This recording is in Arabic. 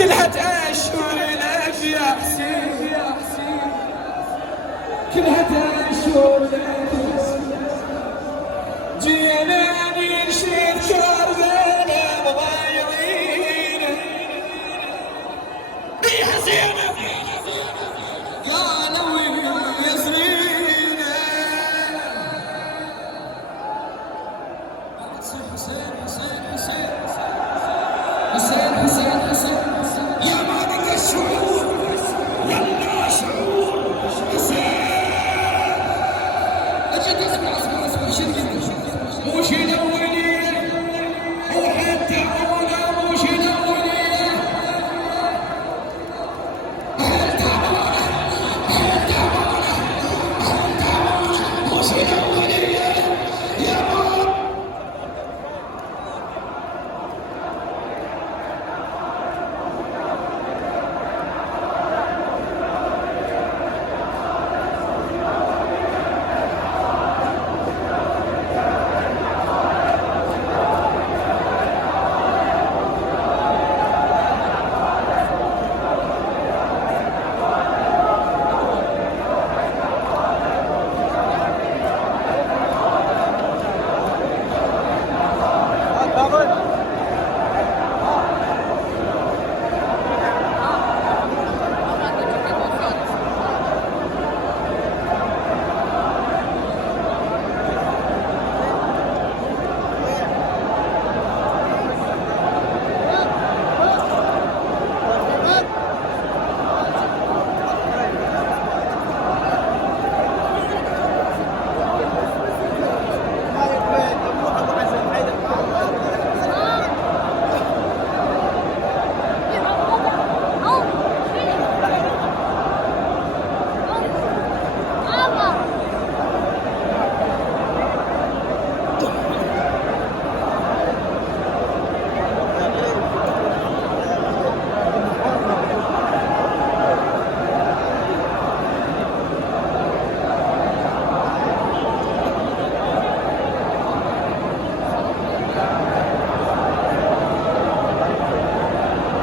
كلها تأشر لك يا حسين، كلها تأشر لك. جينا ننشد كربلاء مضايعين يا زينب، قالوا يا زينب حسين حسين حسين حسين حسين حسين حسين يا مالك الشوق.